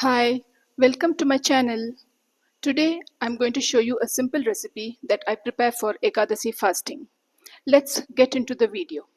Hi, welcome to my channel. Today I'm going to show you a simple recipe that I prepare for Ekadasi fasting. Let's get into the video.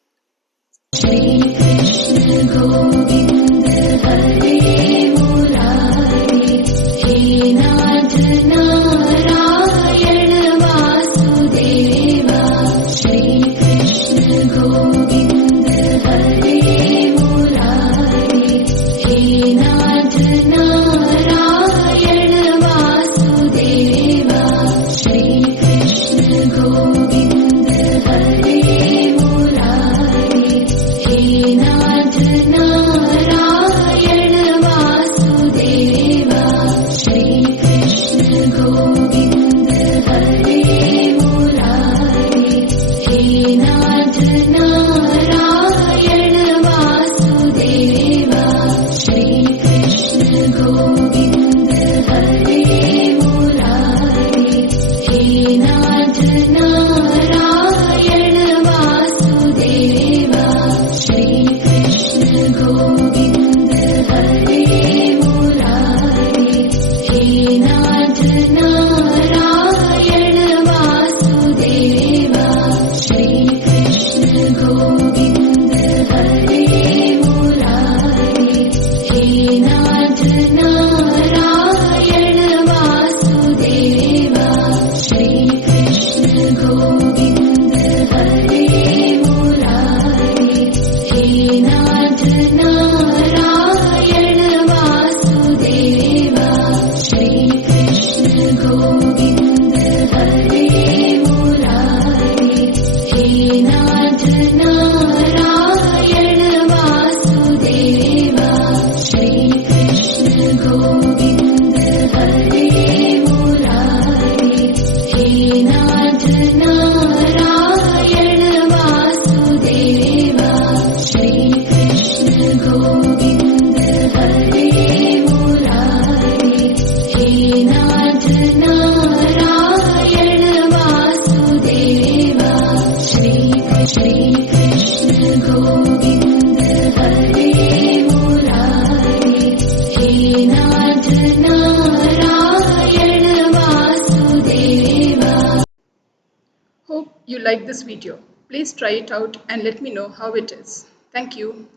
Hope you like this video. Please try it out and let me know how it is. Thank you.